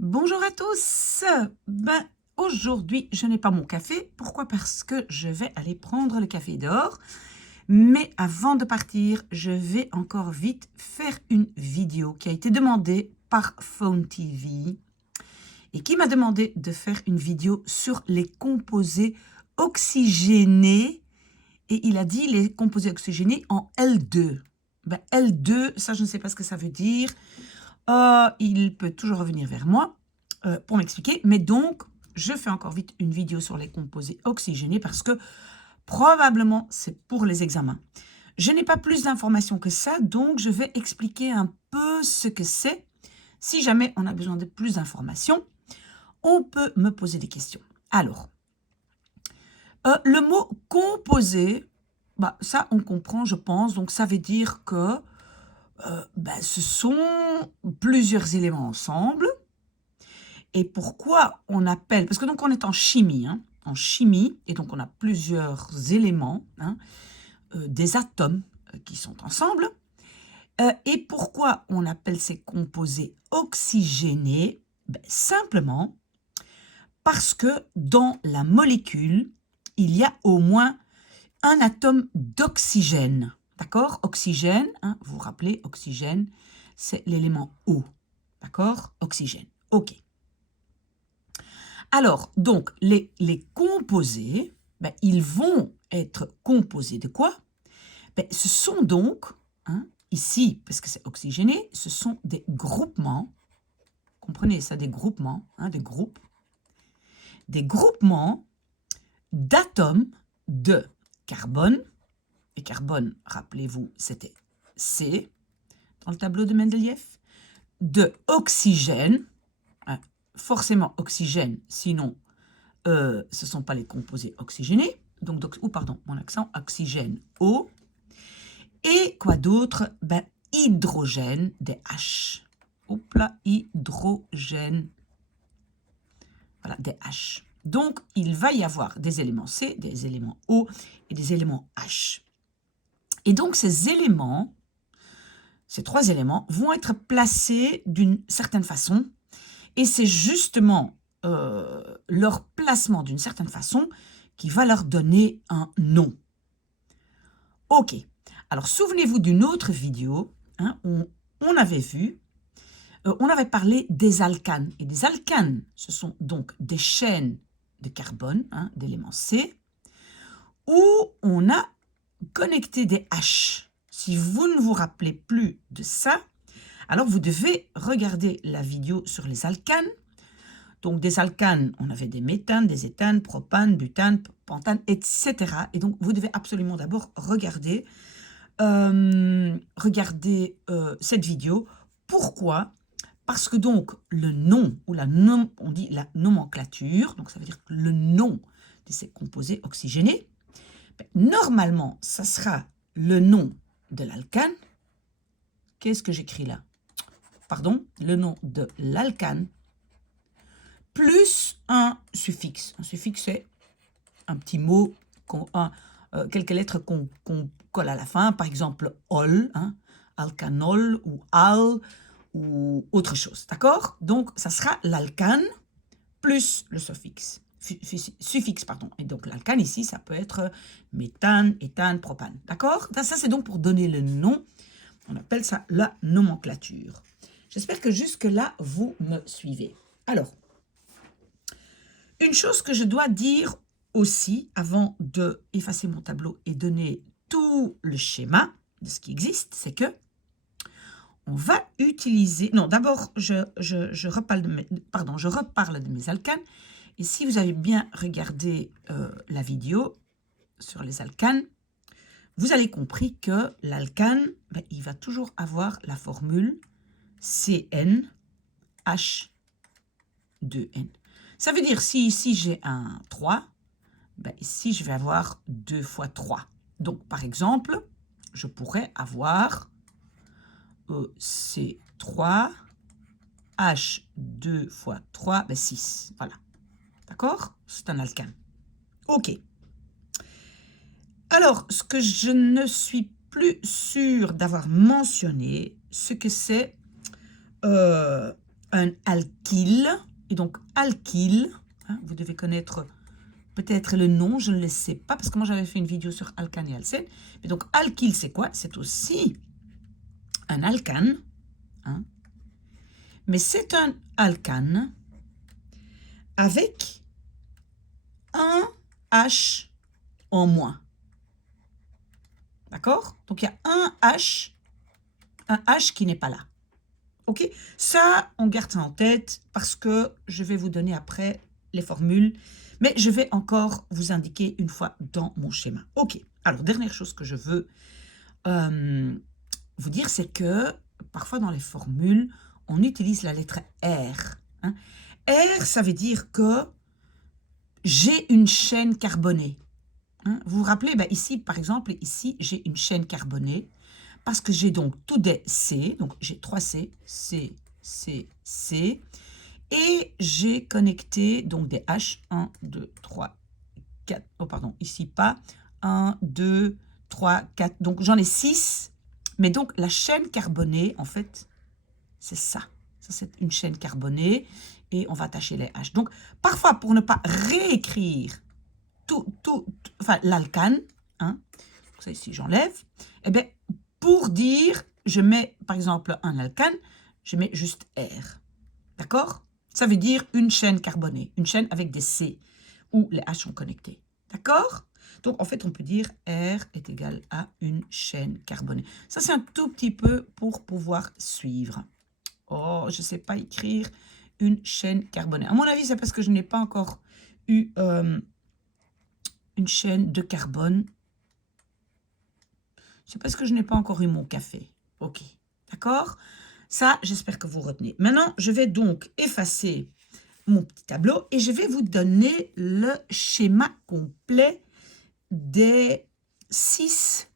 Bonjour à tous. Aujourd'hui, je n'ai pas mon café. Pourquoi? Parce que je vais aller prendre le café dehors. Mais avant de partir, je vais encore vite faire une vidéo qui a été demandée par Phone TV et qui m'a demandé de faire une vidéo sur les composés oxygénés. Et il a dit les composés oxygénés en L2. L2, ça, je ne sais pas ce que ça veut dire. Il peut toujours revenir vers moi pour m'expliquer. Mais donc, je fais encore vite une vidéo sur les composés oxygénés parce que probablement c'est pour les examens. Je n'ai pas plus d'informations que ça, donc je vais expliquer un peu ce que c'est. Si jamais on a besoin de plus d'informations, on peut me poser des questions. Alors, le mot composé, ça on comprend, je pense. Donc ça veut dire que ce sont plusieurs éléments ensemble. Et pourquoi on appelle... Parce que donc on est en chimie, et donc on a plusieurs éléments, des atomes qui sont ensemble. Et pourquoi on appelle ces composés oxygénés? Simplement parce que dans la molécule, il y a au moins un atome d'oxygène. D'accord? Oxygène, vous vous rappelez, oxygène, c'est l'élément O. D'accord? Oxygène. OK. Alors, donc, les composés, ils vont être composés de quoi? Ce sont donc, ici, parce que c'est oxygéné, ce sont des groupements, comprenez ça, des groupements, des groupements d'atomes de carbone, et carbone, rappelez-vous, c'était C dans le tableau de Mendeleïev, de oxygène, forcément oxygène, sinon ce ne sont pas les composés oxygénés, mon accent, oxygène, O, et quoi d'autre? Hydrogène, des H. Hop là, hydrogène, voilà, des H. Donc, il va y avoir des éléments C, des éléments O et des éléments H. Et donc, ces éléments, ces trois éléments, vont être placés d'une certaine façon. Et c'est justement leur placement d'une certaine façon qui va leur donner un nom. OK. Alors, souvenez-vous d'une autre vidéo, on avait vu, on avait parlé des alcanes. Et des alcanes, ce sont donc des chaînes de carbone, d'éléments C, où on a connecté des H. Si vous ne vous rappelez plus de ça, alors vous devez regarder la vidéo sur les alcanes. Donc des alcanes, on avait des méthanes, des éthanes, propane, butane, pentane, etc. Et donc vous devez absolument d'abord regarder cette vidéo. Pourquoi? Parce que donc le nom, on dit la nomenclature, donc ça veut dire le nom de ces composés oxygénés, normalement, ça sera le nom de l'alcane. Qu'est-ce que j'écris là? Pardon, le nom de l'alcane, plus un suffixe. Un suffixe, c'est un petit mot, quelques lettres qu'on colle à la fin, par exemple ol, alcanol ou al ou autre chose, d'accord? Donc, ça sera l'alcane plus le suffixe. Et donc, l'alcane ici, ça peut être méthane, éthane, propane, d'accord? Ça, c'est donc pour donner le nom. On appelle ça la nomenclature. J'espère que jusque-là, vous me suivez. Alors, une chose que je dois dire aussi, avant d'effacer mon tableau et donner tout le schéma de ce qui existe, c'est que on va utiliser... Non, d'abord, je reparle de mes alcanes. Et si vous avez bien regardé la vidéo sur les alcanes, vous avez compris que l'alcane, il va toujours avoir la formule CnH2n. Ça veut dire, si ici j'ai un 3, ici je vais avoir 2 fois 3. Donc, par exemple, je pourrais avoir C3, H2 fois 3, 6. Voilà. D'accord? C'est un alcane. OK. Alors, ce que je ne suis plus sûre d'avoir mentionné, ce que c'est un alkyle. Et donc, alkyle, hein, vous devez connaître peut-être le nom, je ne le sais pas, parce que moi, j'avais fait une vidéo sur alcane et alcène. Mais donc, alkyle, c'est quoi? C'est aussi un alcane, hein, mais c'est un alcane avec un H en moins. D'accord? Donc, il y a un H qui n'est pas là. OK? Ça, on garde ça en tête parce que je vais vous donner après les formules, mais je vais encore vous indiquer une fois dans mon schéma. OK. Alors, dernière chose que je veux vous dire, c'est que parfois dans les formules, on utilise la lettre R. Hein. R, ça veut dire que j'ai une chaîne carbonée. Hein. Vous vous rappelez, ben ici, par exemple, ici, j'ai une chaîne carbonée parce que j'ai donc tous des C, donc j'ai 3 C, C, C, C, et j'ai connecté donc des H, 1, 2, 3, 4, oh pardon, ici pas, 1, 2, 3, 4, donc j'en ai 6, mais donc la chaîne carbonée, en fait, c'est ça. Ça, c'est une chaîne carbonée, et on va attacher les H. Donc, parfois, pour ne pas réécrire enfin, l'alcane, hein, ça ici, j'enlève, eh bien, pour dire, je mets, par exemple, un alcane, je mets juste R. D'accord? Ça veut dire une chaîne carbonée, une chaîne avec des C, où les H sont connectés. D'accord? Donc, en fait, on peut dire R est égal à une chaîne carbonée. Ça, c'est un tout petit peu pour pouvoir suivre. Oh, je ne sais pas écrire une chaîne carbonée. À mon avis, c'est parce que je n'ai pas encore eu une chaîne de carbone. C'est parce que je n'ai pas encore eu mon café. OK, d'accord? Ça, j'espère que vous retenez. Maintenant, je vais donc effacer mon petit tableau et je vais vous donner le schéma complet des 6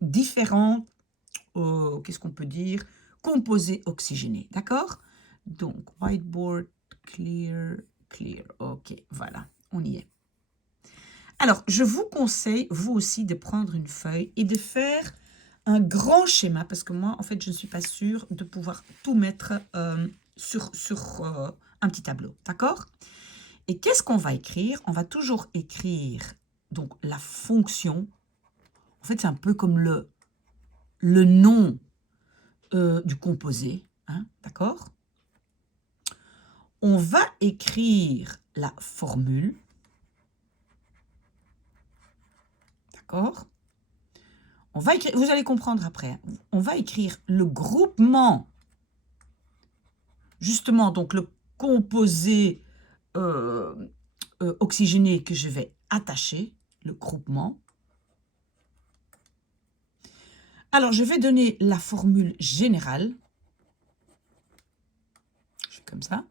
différents, qu'est-ce qu'on peut dire, composés oxygénés, d'accord? Donc, whiteboard, clear, clear. OK, voilà, on y est. Alors, je vous conseille, vous aussi, de prendre une feuille et de faire un grand schéma, parce que moi, en fait, je ne suis pas sûre de pouvoir tout mettre sur un petit tableau, d'accord? Et qu'est-ce qu'on va écrire? On va toujours écrire donc la fonction. En fait, c'est un peu comme le nom du composé, hein, d'accord? On va écrire la formule, d'accord? On va écrire, vous allez comprendre après, on va écrire le groupement, justement, donc le composé oxygéné que je vais attacher, le groupement. Alors, je vais donner la formule générale. Je fais comme ça,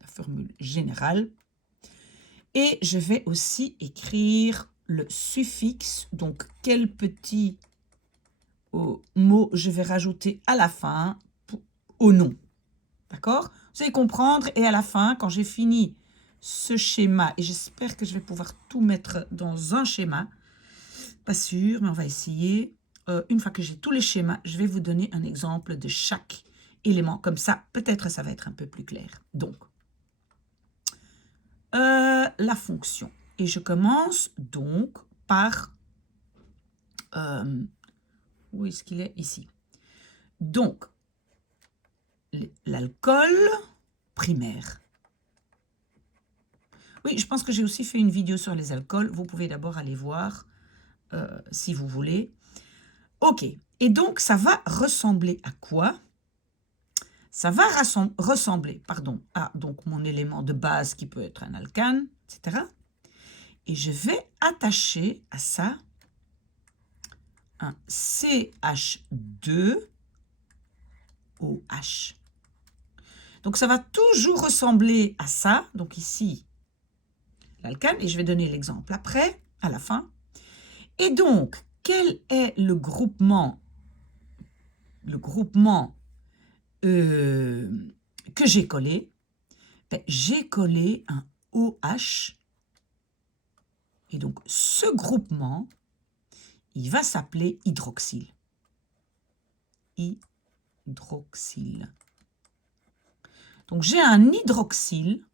la formule générale. Et je vais aussi écrire le suffixe, donc quel petit mot je vais rajouter à la fin au nom. D'accord? Vous allez comprendre, et à la fin, quand j'ai fini ce schéma, et j'espère que je vais pouvoir tout mettre dans un schéma, pas sûr, mais on va essayer. Une fois que j'ai tous les schémas, je vais vous donner un exemple de chaque élément. Comme ça, peut-être ça va être un peu plus clair. Donc, la fonction. Et je commence donc par... où est-ce qu'il est? Ici. Donc, l'alcool primaire. Oui, je pense que j'ai aussi fait une vidéo sur les alcools. Vous pouvez d'abord aller voir si vous voulez. OK. Et donc, ça va ressembler à quoi? Ça va ressembler, pardon, à donc, mon élément de base qui peut être un alcane, etc. Et je vais attacher à ça un CH2OH. Donc, ça va toujours ressembler à ça. Donc, ici, l'alcane. Et je vais donner l'exemple après, à la fin. Et donc, quel est le groupement que j'ai collé? Ben, j'ai collé un OH. Et donc, ce groupement, il va s'appeler hydroxyle. Hydroxyle. Donc, j'ai un hydroxyle,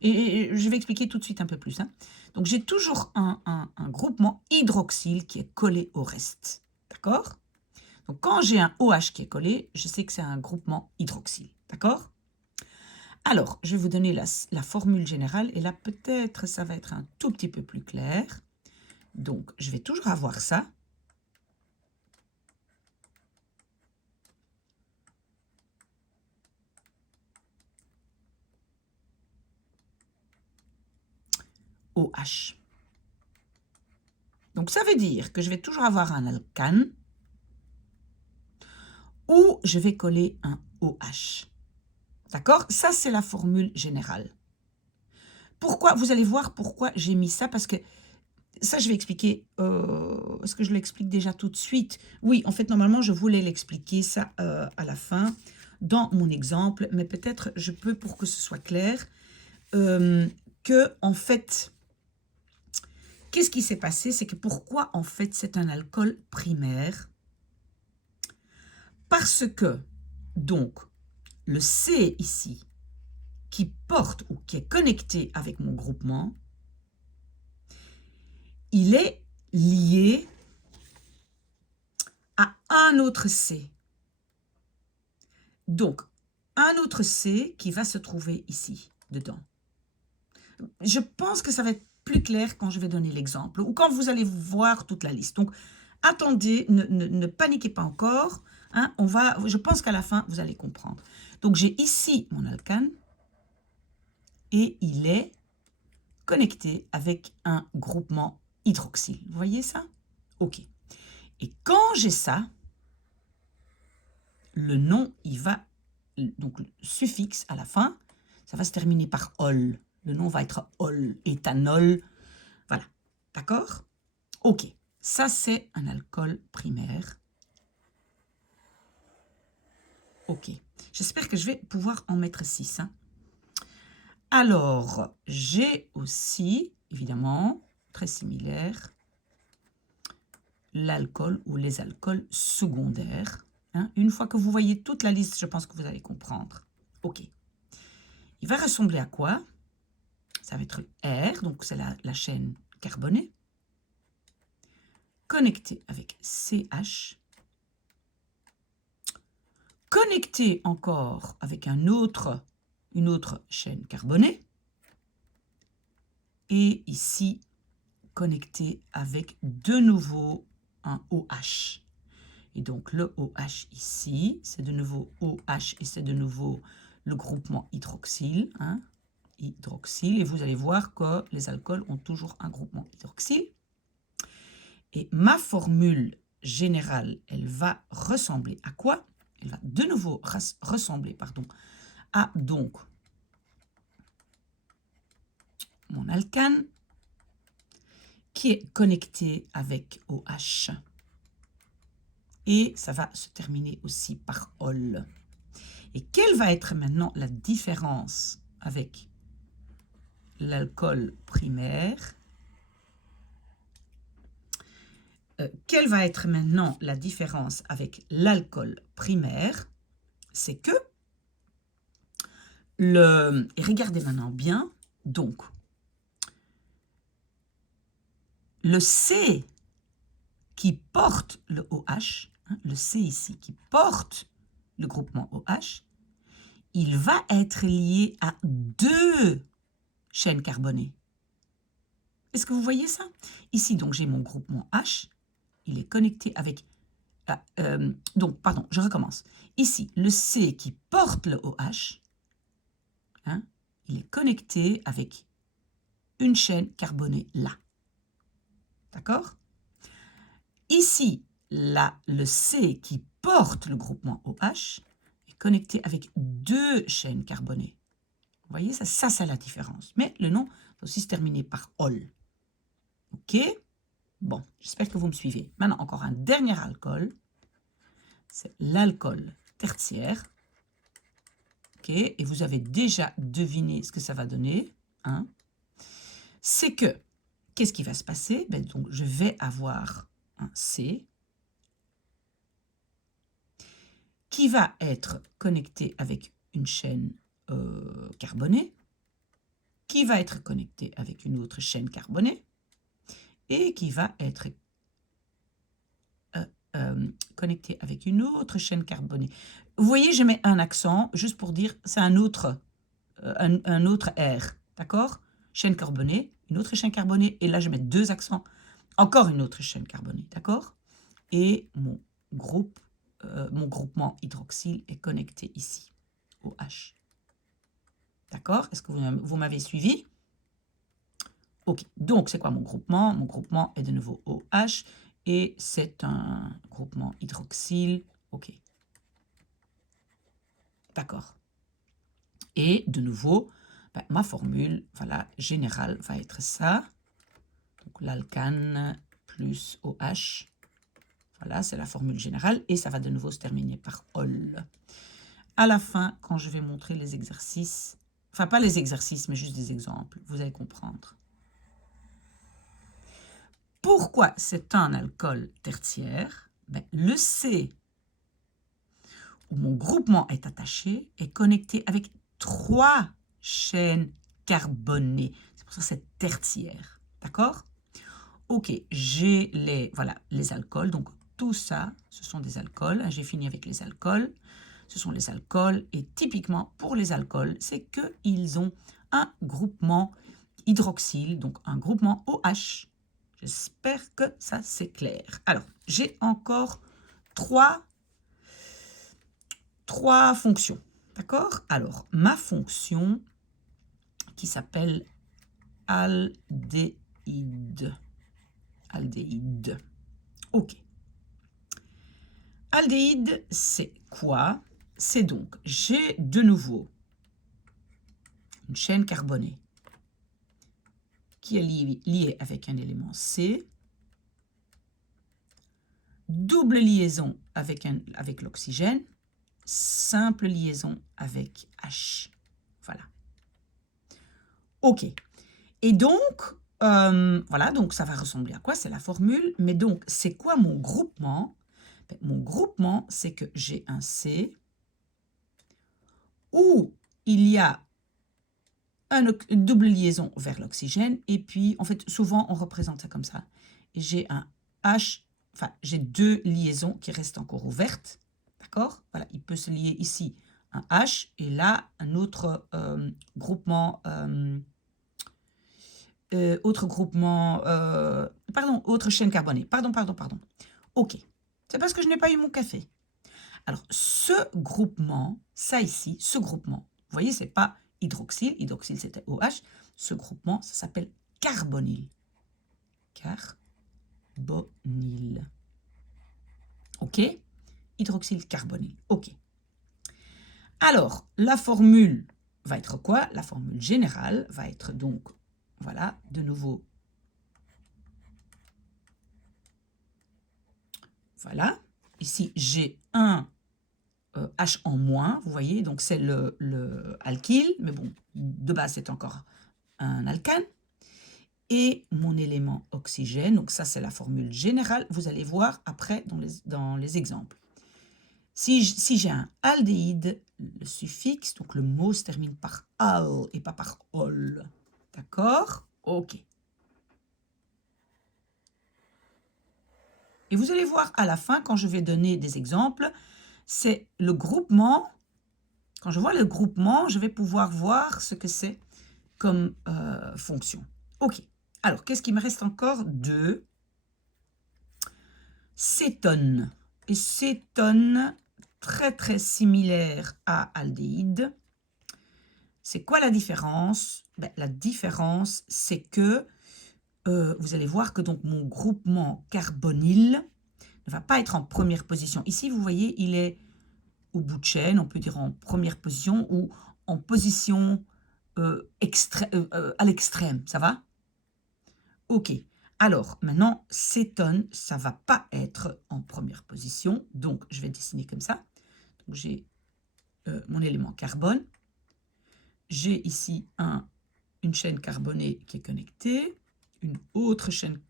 et je vais expliquer tout de suite un peu plus. Hein. Donc, j'ai toujours un groupement hydroxyle qui est collé au reste. D'accord? Donc, quand j'ai un OH qui est collé, je sais que c'est un groupement hydroxyle. D'accord? Alors, je vais vous donner la formule générale, et là, peut-être, ça va être un tout petit peu plus clair. Donc, je vais toujours avoir ça. OH. Donc, ça veut dire que je vais toujours avoir un alcane ou je vais coller un OH. D'accord? Ça, c'est la formule générale. Pourquoi? Vous allez voir pourquoi j'ai mis ça, parce que ça, je vais expliquer. Est-ce que je l'explique déjà tout de suite? Oui, en fait, normalement, je voulais l'expliquer ça à la fin, dans mon exemple, mais peut-être je peux, pour que ce soit clair, que, en fait, qu'est-ce qui s'est passé? C'est que pourquoi, en fait, c'est un alcool primaire? Parce que, donc, le C ici, qui porte ou qui est connecté avec mon groupement, il est lié à un autre C. Donc, un autre C qui va se trouver ici, dedans. Je pense que ça va être plus clair quand je vais donner l'exemple ou quand vous allez voir toute la liste. Donc, attendez, ne paniquez pas encore. Hein, je pense qu'à la fin, vous allez comprendre. Donc, j'ai ici mon alcane et il est connecté avec un groupement hydroxyle. Vous voyez ça? OK. Et quand j'ai ça, le nom, il va, donc le suffixe à la fin, ça va se terminer par ol. Le nom va être ol, éthanol. Voilà. D'accord? OK. Ça, c'est un alcool primaire. OK. J'espère que je vais pouvoir en mettre 6. Hein. Alors, j'ai aussi, évidemment, très similaire, l'alcool ou les alcools secondaires. Hein. Une fois que vous voyez toute la liste, je pense que vous allez comprendre. OK. Il va ressembler à quoi? Ça va être R, donc c'est la chaîne carbonée, connectée avec CH, connectée encore avec une autre chaîne carbonée, et ici, connectée avec de nouveau un OH. Et donc, le OH ici, c'est de nouveau OH et c'est de nouveau le groupement hydroxyle. Hein, hydroxyle. Et vous allez voir que les alcools ont toujours un groupement hydroxyle. Et ma formule générale, elle va ressembler à quoi? Elle va de nouveau ressembler, à donc mon alcane qui est connecté avec OH. Et ça va se terminer aussi par ol. Et quelle va être maintenant la différence avec l'alcool primaire? Quelle va être maintenant la différence avec l'alcool primaire? C'est que, et regardez maintenant bien, donc, le C qui porte le OH, hein, le C ici qui porte le groupement OH, il va être lié à 2 chaînes carbonées. Est-ce que vous voyez ça? Ici, donc, j'ai mon groupement H. Il est connecté avec... donc, pardon, je recommence. Ici, le C qui porte le OH, hein, il est connecté avec une chaîne carbonée là. D'accord? Ici, là, le C qui porte le groupement OH est connecté avec 2 chaînes carbonées. Vous voyez, ça c'est la différence. Mais le nom va aussi se terminer par ol. OK? Bon, j'espère que vous me suivez. Maintenant, encore un dernier alcool. C'est l'alcool tertiaire. OK? Et vous avez déjà deviné ce que ça va donner. Hein? C'est que, qu'est-ce qui va se passer? Ben, donc, je vais avoir un C qui va être connecté avec une chaîne carbonée, qui va être connecté avec une autre chaîne carbonée et qui va être connecté avec une autre chaîne carbonée. Vous voyez, je mets un accent juste pour dire c'est un autre R, d'accord? Chaîne carbonée, une autre chaîne carbonée, et là je mets 2 accents, encore une autre chaîne carbonée, d'accord? Et mon groupement hydroxyle est connecté ici, au H. D'accord? Est-ce que vous m'avez suivi? Ok, donc c'est quoi mon groupement? Mon groupement est de nouveau OH et c'est un groupement hydroxyle. Ok. D'accord. Et de nouveau, ma formule voilà, générale va être ça. Donc l'alcane plus OH. Voilà, c'est la formule générale et ça va de nouveau se terminer par ol. À la fin, quand je vais montrer les exercices, enfin pas les exercices, mais juste des exemples, vous allez comprendre. Pourquoi c'est un alcool tertiaire? Le C, où mon groupement est attaché, est connecté avec 3 chaînes carbonées. C'est pour ça que c'est tertiaire. D'accord? Ok, j'ai les alcools. Donc tout ça, ce sont des alcools. J'ai fini avec les alcools. Ce sont les alcools. Et typiquement, pour les alcools, c'est qu'ils ont un groupement hydroxyle, donc un groupement OH. J'espère que ça c'est clair. Alors, j'ai encore trois fonctions. D'accord? Alors, ma fonction qui s'appelle aldéhyde. Aldéhyde. Ok. Aldéhyde, c'est quoi? C'est donc, j'ai de nouveau une chaîne carbonée qui est liée avec un élément C, double liaison avec l'oxygène, simple liaison avec H. Voilà. Ok. Et donc, voilà, donc ça va ressembler à quoi? C'est la formule. Mais donc, c'est quoi mon groupement? Mon groupement, c'est que j'ai un C où il y a une double liaison vers l'oxygène. Et puis, en fait, souvent, on représente ça comme ça. Et j'ai un H, enfin, j'ai 2 liaisons qui restent encore ouvertes. D'accord? Voilà, il peut se lier ici un H et là, un autre groupement, autre chaîne carbonée. Pardon. Ok, c'est parce que je n'ai pas eu mon café. Alors, ce groupement, ça ici, ce groupement, vous voyez, c'est pas hydroxyle. Hydroxyle, c'était OH. Ce groupement, ça s'appelle carbonyle. Carbonyle. OK? Hydroxyle carbonyle. OK. Alors, la formule va être quoi? La formule générale va être donc, voilà, de nouveau. Voilà. Ici, j'ai un H en moins, vous voyez, donc c'est le alkyle, mais bon, de base, c'est encore un alcane. Et mon élément oxygène, donc ça, c'est la formule générale. Vous allez voir après dans les exemples. Si j'ai un aldéhyde, le suffixe, donc le mot se termine par al et pas par ol. D'accord? Ok. Et vous allez voir à la fin, quand je vais donner des exemples, c'est le groupement. Quand je vois le groupement, je vais pouvoir voir ce que c'est comme fonction. Ok. Alors, qu'est-ce qu'il me reste encore? 2. Cétone. Et cétone, très similaire à aldéhyde. C'est quoi la différence? La différence, c'est que vous allez voir que donc mon groupement carbonyle ne va pas être en première position. Ici, vous voyez, il est au bout de chaîne, on peut dire en première position ou en position à l'extrême. Ça va? Ok. Alors, maintenant, cétone, ça ne va pas être en première position. Donc, je vais dessiner comme ça. Donc, j'ai mon élément carbone. J'ai ici une chaîne carbonée qui est connectée, une autre chaîne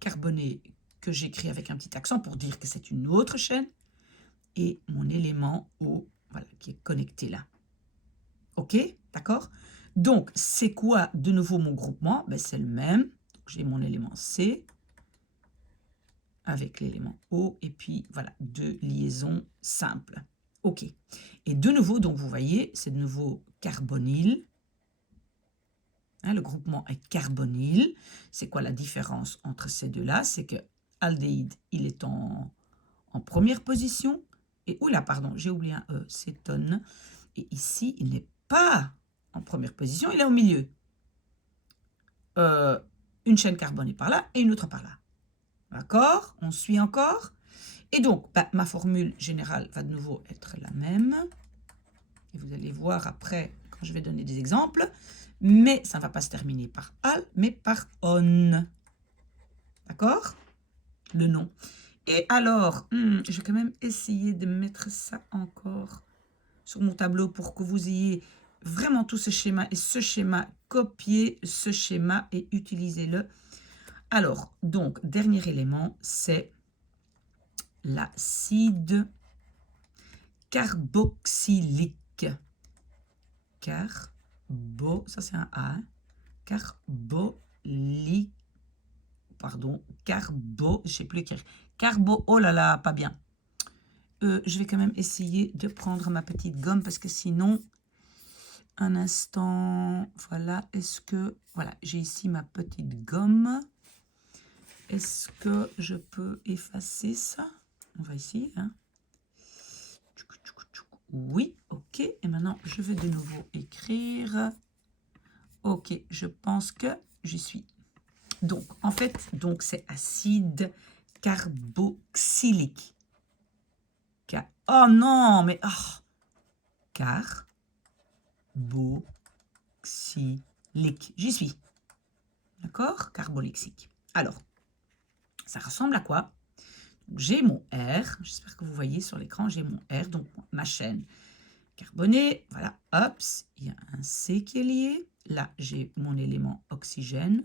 carbonée que j'écris avec un petit accent pour dire que c'est une autre chaîne, et mon élément O, voilà, qui est connecté là. OK, d'accord? Donc, c'est quoi de nouveau mon groupement? Ben, c'est le même. J'ai mon élément C avec l'élément O et puis voilà, deux liaisons simples. OK. Et de nouveau, donc vous voyez, c'est de nouveau carbonyle. Hein, le groupement est carbonyle. C'est quoi la différence entre ces deux-là? C'est que aldéhyde, il est en première position. Et oula, pardon, j'ai oublié un E, cétone. Et ici, il n'est pas en première position, il est au milieu. Une chaîne carbonée par là et une autre par là. D'accord? On suit encore? Et donc, ma formule générale va de nouveau être la même. Et vous allez voir après, quand je vais donner des exemples. Mais ça ne va pas se terminer par al, mais par on. D'accord? Le nom. Et alors, je vais quand même essayer de mettre ça encore sur mon tableau pour que vous ayez vraiment tout ce schéma. Et ce schéma, copiez ce schéma et utilisez-le. Alors, donc, dernier élément, c'est l'acide carboxylique. Ça c'est un A. Je sais plus écrire. Oh là là, pas bien. Je vais quand même essayer de prendre ma petite gomme parce que sinon, un instant, voilà, voilà, j'ai ici ma petite gomme. Est-ce que je peux effacer ça? On va essayer, hein. Oui, ok. Et maintenant, je vais de nouveau écrire. Ok, je pense que j'y suis. Donc, en fait, c'est acide carboxylique. Oh non, mais... Oh, carboxylique. J'y suis. D'accord? Carbolexique. Alors, ça ressemble à quoi? J'ai mon R. J'espère que vous voyez sur l'écran, j'ai mon R, donc ma chaîne carbonée. Voilà, hop, il y a un C qui est lié. Là, j'ai mon élément oxygène.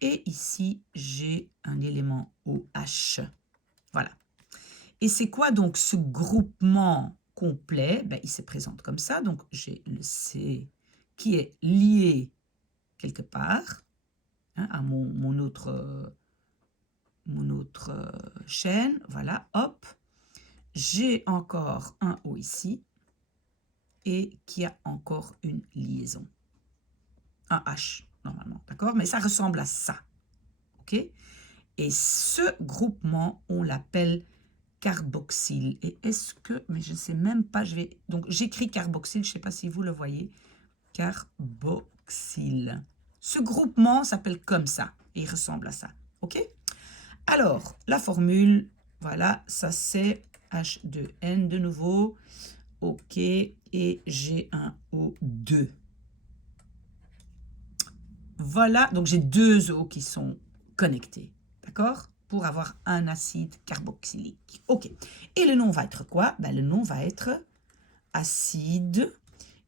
Et ici, j'ai un élément OH. Voilà. Et c'est quoi donc ce groupement complet? Ben, il se présente comme ça. Donc, j'ai le C qui est lié quelque part, hein, à mon autre chaîne. Voilà, hop. J'ai encore un O ici et qui a encore une liaison. Un H, normalement, d'accord? Mais ça ressemble à ça, ok? Et ce groupement, on l'appelle carboxyle. Et est-ce que, mais je ne sais même pas, donc j'écris carboxyle, je ne sais pas si vous le voyez, carboxyle. Ce groupement s'appelle comme ça, et il ressemble à ça, ok? Alors, la formule, voilà, ça c'est H2N de nouveau, ok, et j'ai un O2. Voilà, donc j'ai deux eaux qui sont connectées, d'accord? Pour avoir un acide carboxylique. Ok. Et le nom va être quoi? Ben, le nom va être acide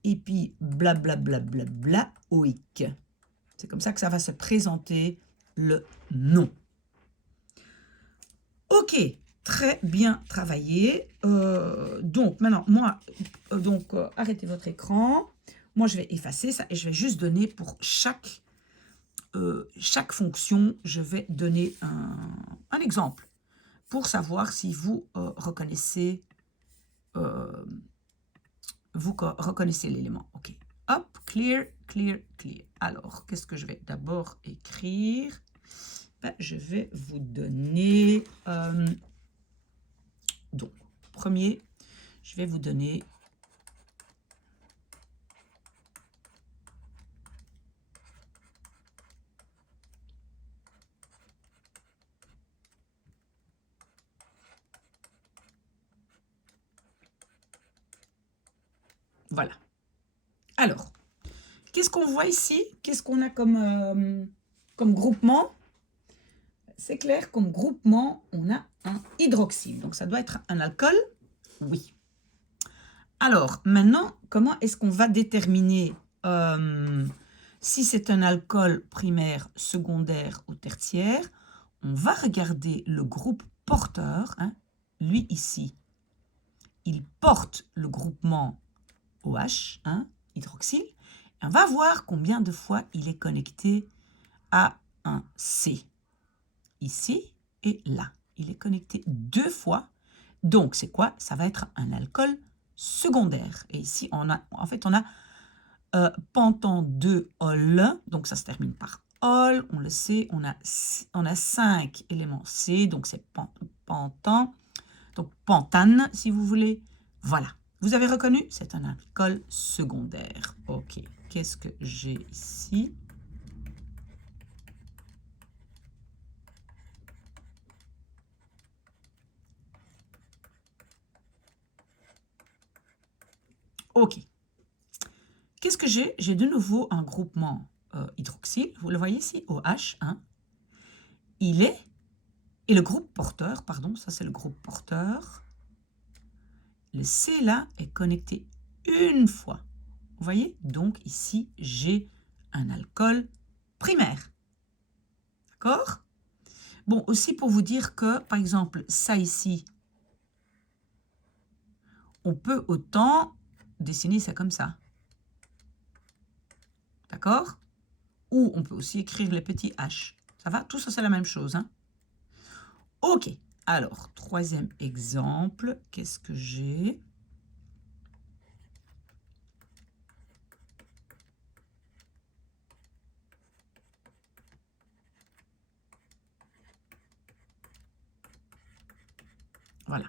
et puis blablabla oïque. C'est comme ça que ça va se présenter le nom. Ok, très bien travaillé. Donc maintenant, moi, arrêtez votre écran. Moi, je vais effacer ça et je vais juste donner pour chaque fonction, je vais donner un exemple pour savoir si vous reconnaissez l'élément. Ok. Hop, clear, clear, clear. Alors, qu'est-ce que je vais d'abord écrire? Ben, je vais vous donner... donc, premier, je vais vous donner... Voilà. Alors, qu'est-ce qu'on voit ici? Qu'est-ce qu'on a comme groupement? C'est clair, comme groupement, on a un hydroxyle. Donc, ça doit être un alcool? Oui. Alors, maintenant, comment est-ce qu'on va déterminer si c'est un alcool primaire, secondaire ou tertiaire? On va regarder le groupe porteur. Hein. Lui, ici, il porte le groupement OH. Hein. hydroxyle. Et on va voir combien de fois il est connecté à un C. Ici et là. Il est connecté 2 fois. Donc, c'est quoi? Ça va être un alcool secondaire. Et ici, on a pentan 2-ol. Donc, ça se termine par ol. On le sait, on a 5 éléments C. Donc, c'est pentan. Donc, pentane, si vous voulez. Voilà. Vous avez reconnu? C'est un alcool secondaire. OK. Qu'est-ce que j'ai ici? OK. Qu'est-ce que j'ai? J'ai de nouveau un groupement hydroxyle. Vous le voyez ici, OH. Hein? Et le groupe porteur, pardon, ça c'est le groupe porteur. Le C là est connecté une fois. Vous voyez? Donc ici, j'ai un alcool primaire. D'accord? Bon, aussi pour vous dire que, par exemple, ça ici, on peut autant dessiner ça comme ça. D'accord? Ou on peut aussi écrire les petits H. Ça va? Tout ça, c'est la même chose. Hein? OK. Alors, troisième exemple, qu'est-ce que j'ai? Voilà.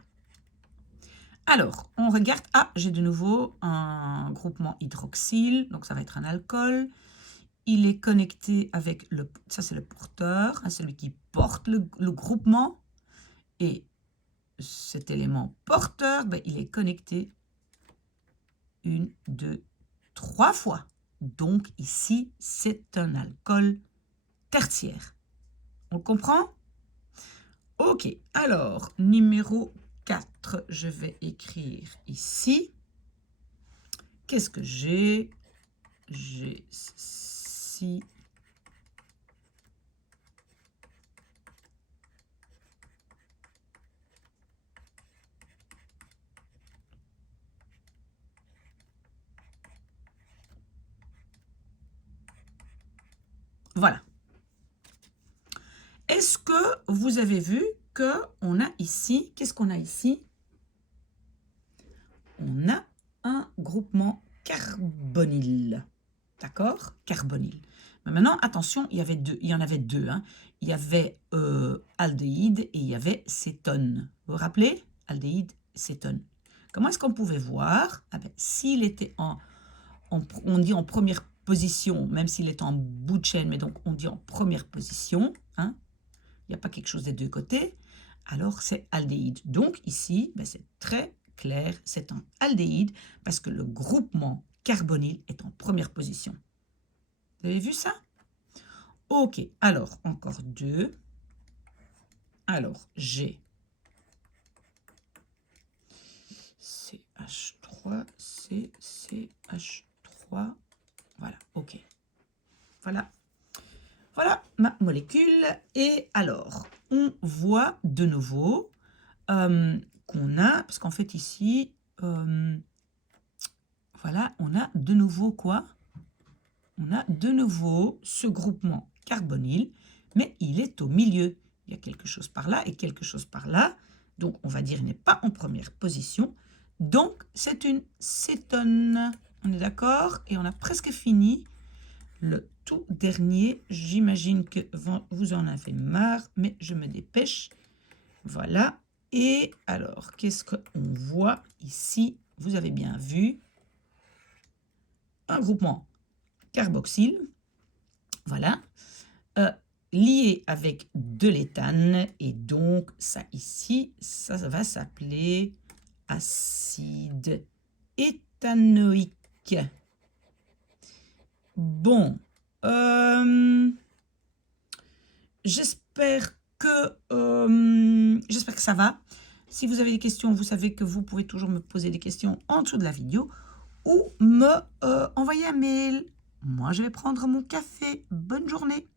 Alors, on regarde. Ah, j'ai de nouveau un groupement hydroxyle. Donc, ça va être un alcool. Il est connecté avec le... Ça, c'est le porteur, hein, celui qui porte le groupement. Et cet élément porteur, ben, il est connecté 1, 2, 3 fois. Donc, ici, c'est un alcool tertiaire. On comprend? OK. Alors, numéro 4, je vais écrire ici. Qu'est-ce que j'ai? J'ai si. Voilà. Est-ce que vous avez vu qu'on a ici, qu'est-ce qu'on a ici? On a un groupement carbonyle. D'accord? Carbonyle. Mais maintenant, attention, il y en avait deux. Hein. Il y avait aldéhyde et il y avait cétone. Vous vous rappelez? Aldéhyde, cétone. Comment est-ce qu'on pouvait voir? Ah ben, s'il était on dit en première position, même s'il est en bout de chaîne, mais donc on dit en première position, hein, il n'y a pas quelque chose des deux côtés, alors c'est aldéhyde. Donc ici, ben c'est très clair, c'est un aldéhyde parce que le groupement carbonyle est en première position. Vous avez vu ça? OK, alors encore deux. Alors j'ai CH3, CH3, voilà, OK. Voilà. Voilà ma molécule. Et alors, on voit de nouveau qu'on a, parce qu'en fait ici, voilà, on a de nouveau quoi? On a de nouveau ce groupement carbonyle, mais il est au milieu. Il y a quelque chose par là et quelque chose par là. Donc, on va dire qu'il n'est pas en première position. Donc, c'est une cétone. On est d'accord? Et on a presque fini. Le tout dernier, j'imagine que vous en avez marre, mais je me dépêche. Voilà. Et alors, qu'est-ce qu'on voit ici? Vous avez bien vu un groupement carboxyle, voilà, lié avec de l'éthane. Et donc, ça ici, ça va s'appeler acide éthanoïque. Bon, j'espère que ça va. Si vous avez des questions, vous savez que vous pouvez toujours me poser des questions en dessous de la vidéo ou me envoyer un mail. Moi, je vais prendre mon café. Bonne journée.